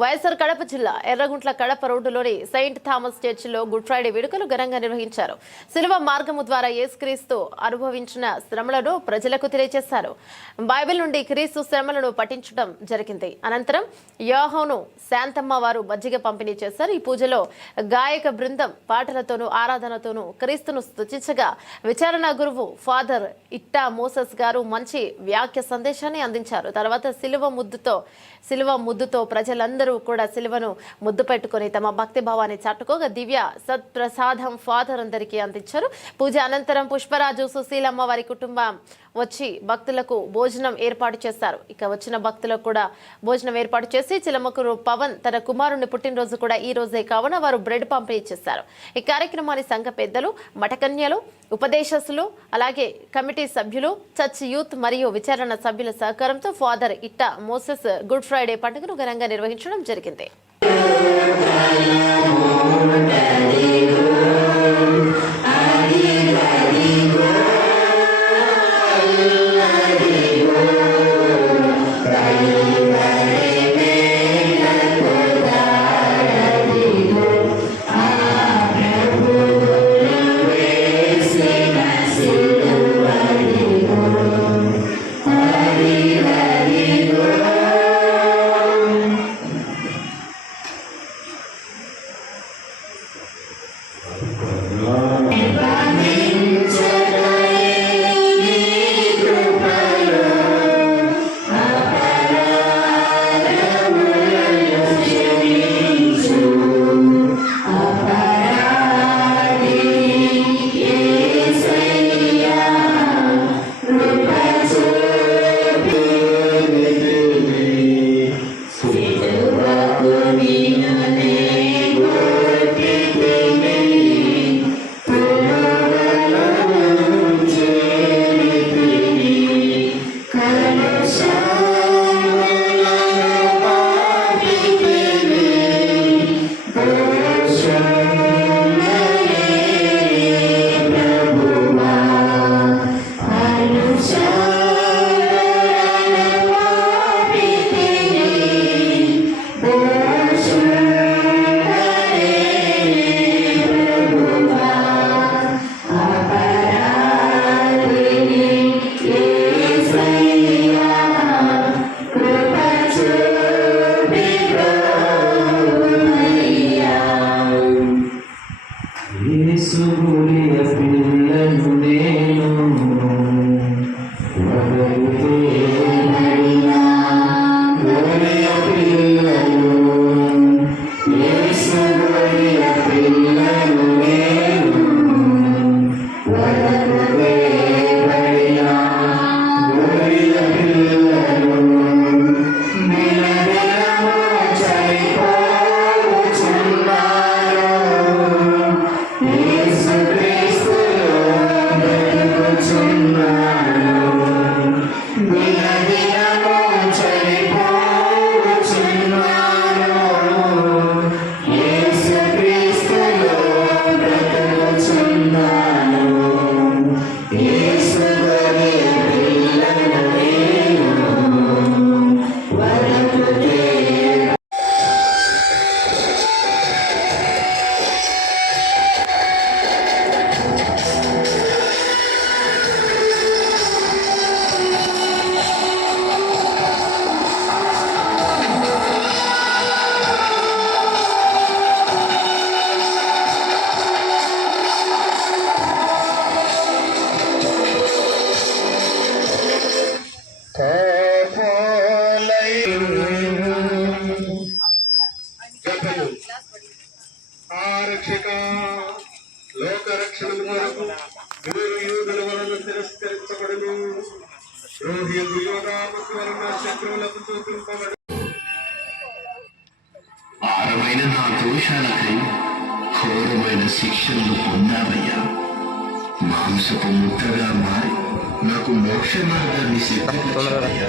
వైఎస్ఆర్ కడప జిల్లా ఎర్రగుంట్ల కడప రోడ్డులోని Saint Thomas చర్చిలో గుడ్ ఫ్రైడే వేడుకలు ఘనంగా నిర్వహించారు. శిలువ మార్గము ద్వారా యేసుక్రీస్తు అనుభవించిన శ్రమలను ప్రజలకు తెలియజేశారు. బైబిల్ నుండి క్రీస్తు శ్రమలను పఠించడం జరిగింది. అనంతరం యోహోను శాంతమ్మ వారు మజ్జిగ పంపిణీ చేశారు. ఈ పూజలో గాయక బృందం పాటలతోనూ ఆరాధనతోనూ క్రీస్తును స్తుతించగా విచారణ గురువు ఫాదర్ ఇట్టా మోసస్ గారు మంచి వ్యాఖ్య సందేశాన్ని అందించారు. తర్వాత సిలువ ముద్దుతో సిలువ ముద్దుతో ప్రజలందరూ కూడా సిలువను ముద్దు పెట్టుకొని తమ భక్తి భావాన్ని చాటుకోగా దివ్య సత్ప్రసాదం ఫాదర్ అందరికీ అందించారు. పూజ అనంతరం పుష్పరాజు సుశీలమ్మ వారి కుటుంబం వచ్చి భక్తులకు భోజనం ఏర్పాటు చేశారు. ఇక వచ్చిన భక్తులకు కూడా భోజనం ఏర్పాటు చేసి చిలమకూరు పవన్ తన కుమారుని పుట్టినరోజు కూడా ఈ రోజే కావున వారు బ్రెడ్ పంపిణీ చేశారు. ఈ కార్యక్రమాన్ని సంఘ పెద్దలు మఠకన్యలు ఉపదేశస్తులు అలాగే కమిటీ సభ్యులు చర్చ్ యూత్ మరియు విచారణ సభ్యుల సహకారంతో ఫాదర్ ఇట్టా మోసెస్ గుడ్ ఫ్రైడే పండుగను ఘనంగా నిర్వహించడం జరిగింది. Amén. మాంసపు ముద్దగా మారి నాకు మోక్ష మార్గాన్ని సిద్ధపరచావయ్యా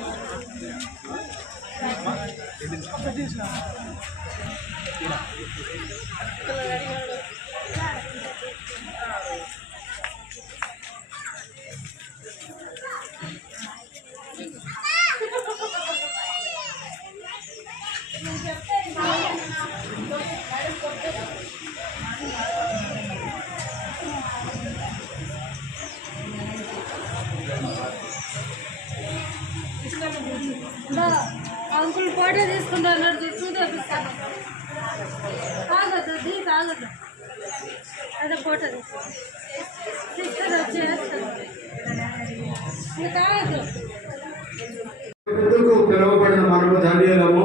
పిలువబడిన మనము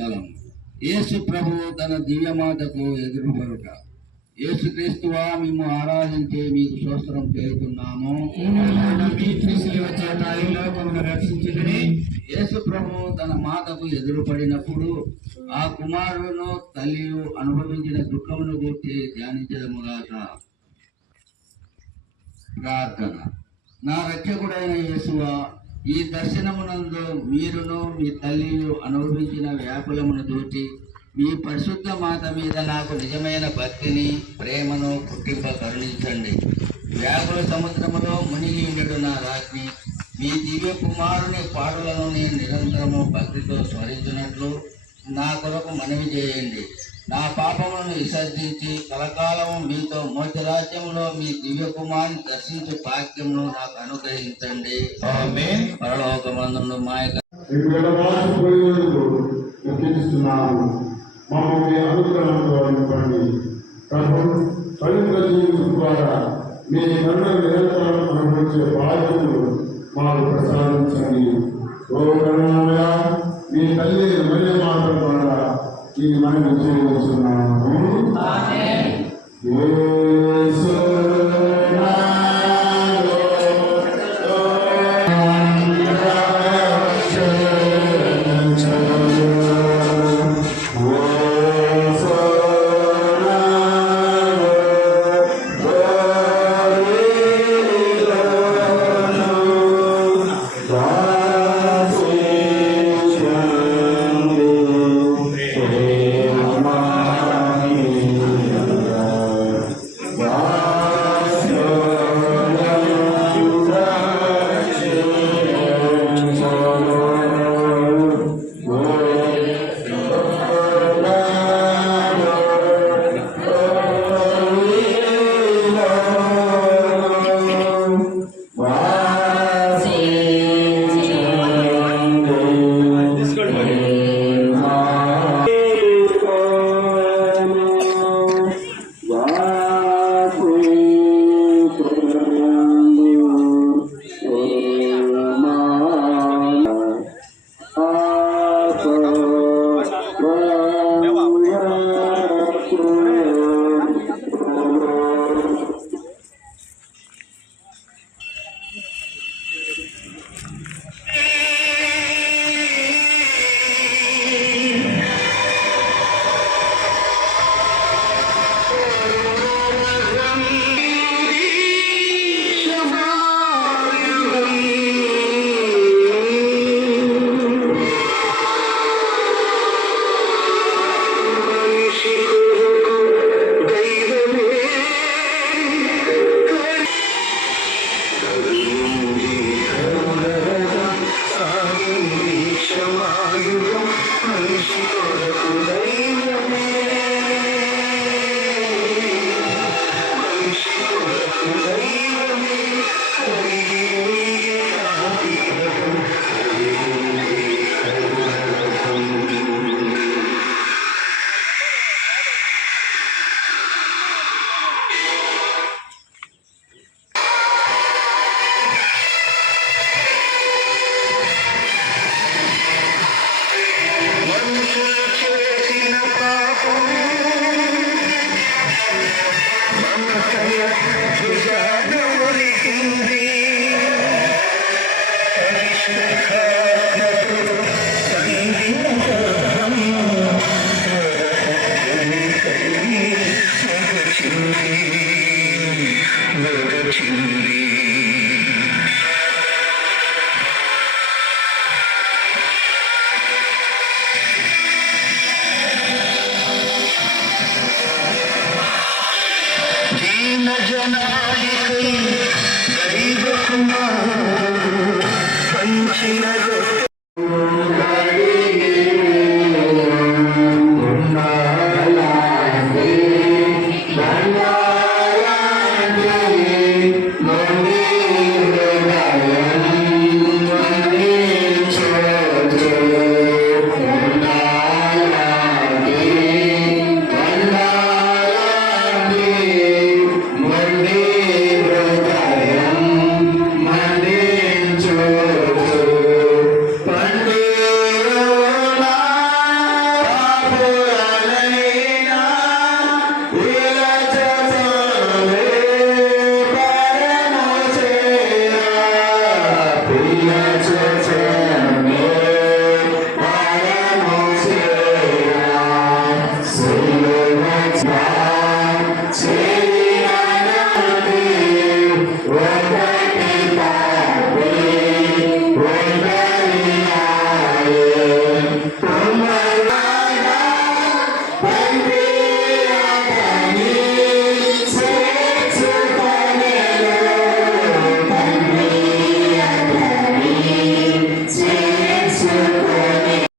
స్థలం యేసు ప్రభు తన దివ్యమాటకు ఎదురుపడుట. యేసుక్రీస్తువా మేము ఆరాధించే మీకు స్తోత్రం చేస్తున్నాము యేసు ప్రభు తన మాతకు ఎదురుపడినప్పుడు ఆ కుమారులను తల్లి అనుభవించిన దుఃఖమును గురించి ధ్యానించడముగాక ప్రార్థన. నా రక్షకుడైన యేసువా ఈ దర్శనమునందు మీరును మీ తల్లి అనుభవించిన వ్యాకులమును దూచి మీ పరిశుద్ధ మాత మీద నాకు నిజమైన భక్తిని ప్రేమను పుట్టింప కరుణించండి. వ్యాకుల సముద్రములో మునిగి ఉండడు నా రాజ్ఞి మీ దివ్య కుమారుని పాటలను నేను నిరంతరము భక్తితో స్మరించినట్లు నా కొరకు మనవి చేయండి. నా పాపములను విసర్జించి కలకాలము మీతో మోచరాజ్యంలో మీ దివ్య కుమారుని దర్శించే భాగ్యమును నాకు అనుగ్రహించండి. పరలోకమందును మా యొక్క మీకు ఎడబాసిపోయినందుకు దుఃఖిస్తున్నాము మమ్మల్ని అనుగ్రహంతో నింపండి ప్రభు పవిత్ర జీవితం ద్వారా మీ కన్న నిరంతరం అనుభవించే బాధ్యతలు మాకు ప్రసాదించండి. ఓ కరుణామయ మీ తల్లి మరియ మాట ద్వారా ఈ మనవి చేయవచ్చున్నాము